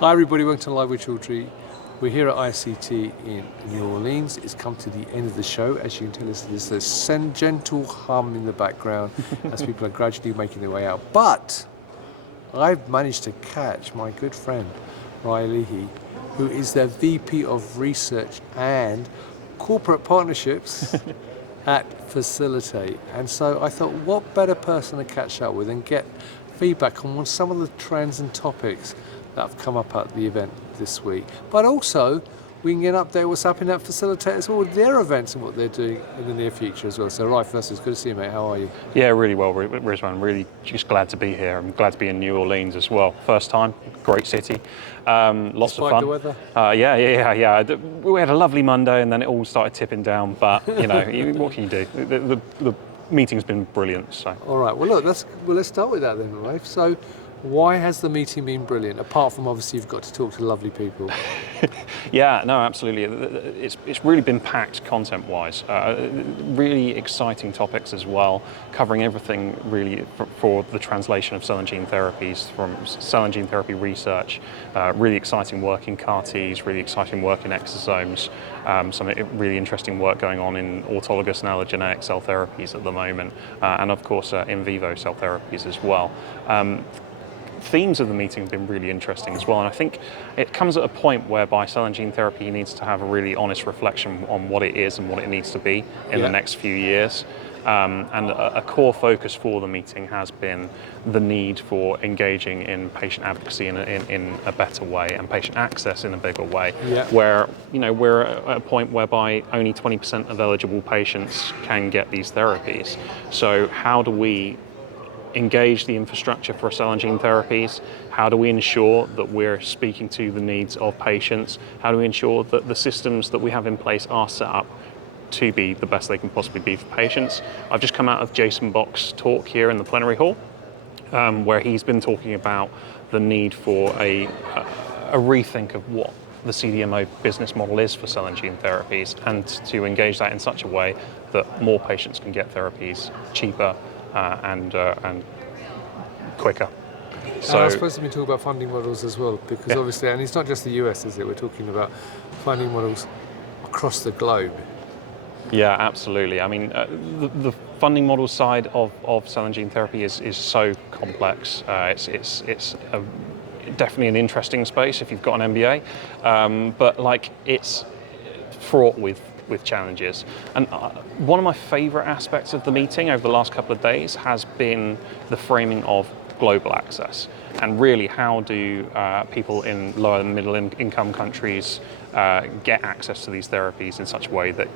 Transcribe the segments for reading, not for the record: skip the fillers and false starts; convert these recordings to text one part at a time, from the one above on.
Hi everybody, welcome to Live with Chaudhry. We're here at ISCT in New Orleans. It's come to the end of the show. As you can tell, there's a gentle hum in the background as people are gradually making their way out. But I've managed to catch my good friend, Leahy, who is the VP of Research and Corporate Partnerships at Phacilitate. And so I thought, what better person to catch up with and get feedback on some of the trends and topics that have come up at the event this week. But also, we can get an update what's happening at Phacilitate as well with their events and what they're doing in the near future as well. So, right, first, it's good to see you, mate. How are you? Yeah, really well, Rizwan. Really just glad to be here. I'm glad to be in New Orleans as well. First time, great city. Lots Despite of fun. the weather? Yeah. We had a lovely Monday and then it all started tipping down, but, what can you do? The meeting's been brilliant, so. All right, well, look, let's start with that then, Rafe. So, why has the meeting been brilliant, apart from obviously you've got to talk to lovely people? Yeah, no, absolutely. It's really been packed content-wise. Really exciting topics as well, covering everything really for the translation of cell and gene therapies, from cell and gene therapy research, really exciting work in CAR-Ts, really exciting work in exosomes, some really interesting work going on in autologous and allogeneic cell therapies at the moment, and of course in vivo cell therapies as well. Themes of the meeting have been really interesting as well, and I think it comes at a point whereby cell and gene therapy needs to have a really honest reflection on what it is and what it needs to be in the next few years. And a core focus for the meeting has been the need for engaging in patient advocacy in a better way and patient access in a bigger way, where we're at a point whereby only 20% of eligible patients can get these therapies. So how do we engage the infrastructure for cell and gene therapies? How do we ensure that we're speaking to the needs of patients? How do we ensure that the systems that we have in place are set up to be the best they can possibly be for patients? I've just come out of Jason Bock's talk here in the plenary hall, where he's been talking about the need for a rethink of what the CDMO business model is for cell and gene therapies, and to engage that in such a way that more patients can get therapies cheaper and quicker. So I suppose we've been talking about funding models as well, because obviously, and it's not just the US, is it? We're talking about funding models across the globe. Yeah, absolutely. I mean, the funding model side of cell and gene therapy is so complex. It's definitely an interesting space if you've got an MBA, but it's fraught with challenges. And one of my favorite aspects of the meeting over the last couple of days has been the framing of global access, and really how do people in lower and middle income countries get access to these therapies in such a way that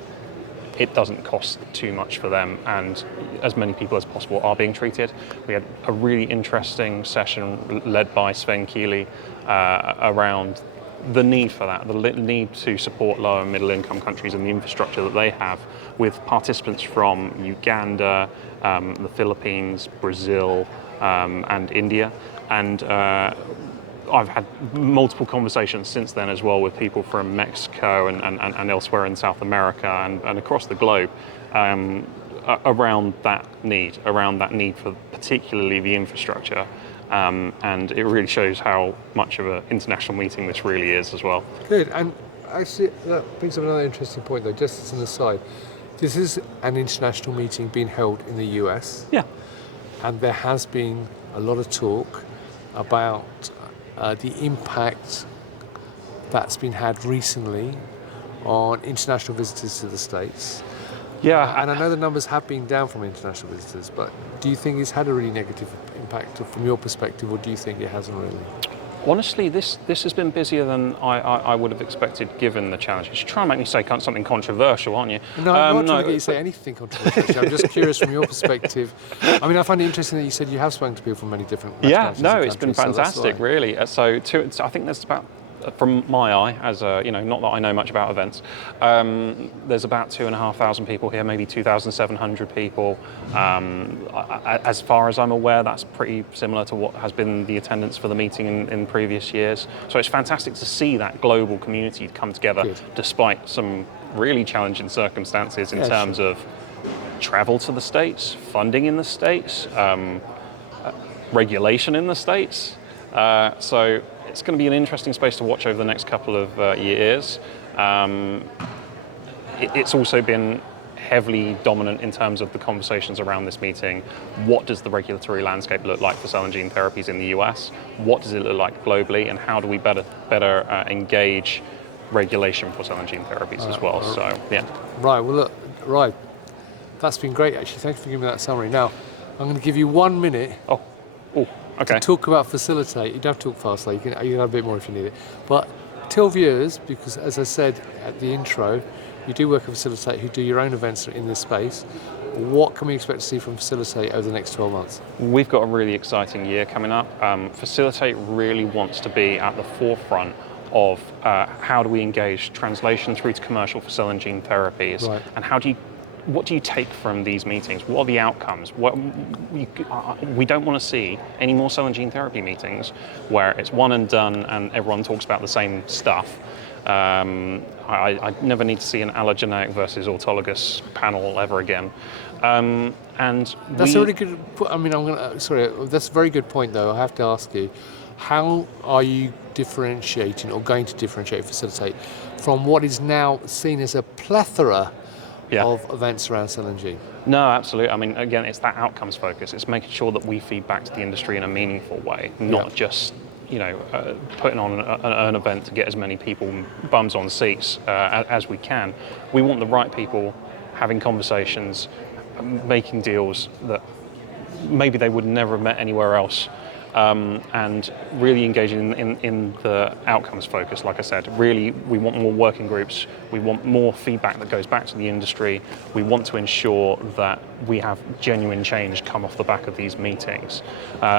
it doesn't cost too much for them and as many people as possible are being treated. We had a really interesting session led by Sven Keely around the need for that, the need to support lower and middle income countries and the infrastructure that they have, with participants from Uganda, the Philippines, Brazil, and India. And I've had multiple conversations since then as well with people from Mexico and elsewhere in South America and across the globe around that need for particularly the infrastructure. And it really shows how much of an international meeting this really is as well. Good, and actually that brings up another interesting point though, just as an aside. This is an international meeting being held in the US. Yeah. And there has been a lot of talk about the impact that's been had recently on international visitors to the States. Yeah, and I know the numbers have been down from international visitors, but do you think it's had a really negative impact from your perspective, or do you think it hasn't really? Honestly, this has been busier than I would have expected, given the challenges. You're trying to make me say something controversial, aren't you? No, I'm not trying to get you to say anything controversial. I'm just curious from your perspective. I mean, I find it interesting that you said you have spoken to people from many different nationalities. Yeah, no, it's been fantastic, really. So I think there's about, from my eye, as not that I know much about events, there's about 2,500 people here, maybe 2,700 people. As far as I'm aware, that's pretty similar to what has been the attendance for the meeting in previous years. So it's fantastic to see that global community come together, despite some really challenging circumstances in terms of travel to the States, funding in the States, regulation in the States. So it's going to be an interesting space to watch over the next couple of years. It's also been heavily dominant in terms of the conversations around this meeting. What does the regulatory landscape look like for cell and gene therapies in the US? What does it look like globally? And how do we better engage regulation for cell and gene therapies as well? So, yeah. Right, well look, right. That's been great actually. Thanks for giving me that summary. Now, I'm going to give you 1 minute Okay. to talk about Phacilitate. You don't have to talk fast, like you can have a bit more if you need it. But tell viewers, because as I said at the intro, you do work at Phacilitate, who do your own events in this space. What can we expect to see from Phacilitate over the next 12 months? We've got a really exciting year coming up. Phacilitate really wants to be at the forefront of how do we engage translation through to commercial for cell and gene therapies, Right. and what do you take from these meetings? What are the outcomes? We don't want to see any more cell and gene therapy meetings where it's one and done and everyone talks about the same stuff. I never need to see an allogeneic versus autologous panel ever again. And that's a really good. I mean, that's a very good point, though. I have to ask you, how are you differentiating or going to differentiate Phacilitate from what is now seen as a plethora of events around cell and gene? No, absolutely. I mean, again, it's that outcomes focus. It's making sure that we feed back to the industry in a meaningful way, not just putting on an event to get as many people bums on seats as we can. We want the right people having conversations, making deals that maybe they would never have met anywhere else. And really engaging in the outcomes focus, like I said. Really, we want more working groups. We want more feedback that goes back to the industry. We want to ensure that we have genuine change come off the back of these meetings.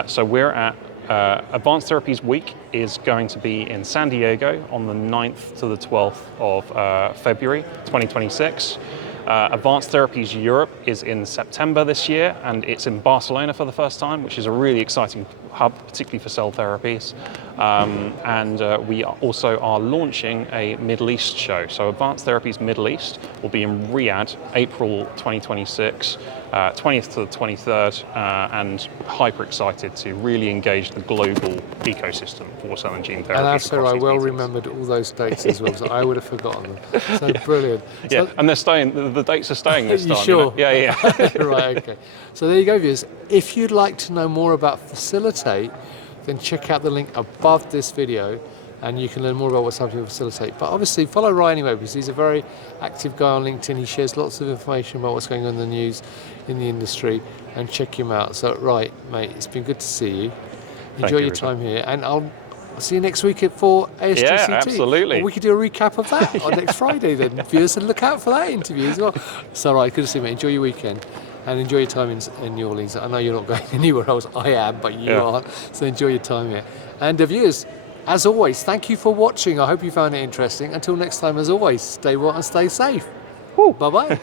So we're at Advanced Therapies Week is going to be in San Diego on the 9th to the 12th of February 2026. Advanced Therapies Europe is in September this year, and it's in Barcelona for the first time, which is a really exciting hub, particularly for cell therapies. And we also are launching a Middle East show. So Advanced Therapies Middle East will be in Riyadh, April 2026, 20th to the 23rd, and hyper excited to really engage the global ecosystem for cell and gene therapy. And that's so I well remembered all those dates as well, because I would have forgotten them. So brilliant. Yeah, and they're staying. The dates are staying this time. You sure? Yeah. Right, okay. So there you go, viewers. If you'd like to know more about Phacilitate, then check out the link above this video and you can learn more about what's happening with Phacilitate. But obviously follow Ryan anyway, because he's a very active guy on LinkedIn. He shares lots of information about what's going on in the news in the industry, and check him out. So right, mate, it's been good to see you. Enjoy your time here, and I'll see you next week for ASCT. Yeah, absolutely. Or we could do a recap of that on next Friday then. Viewers, and look out for that interview as well. So right, good to see you, mate. Enjoy your weekend. And enjoy your time in New Orleans. I know you're not going anywhere else. I am, but you are. So enjoy your time here. And viewers, as always, thank you for watching. I hope you found it interesting. Until next time, as always, stay well and stay safe. Bye-bye.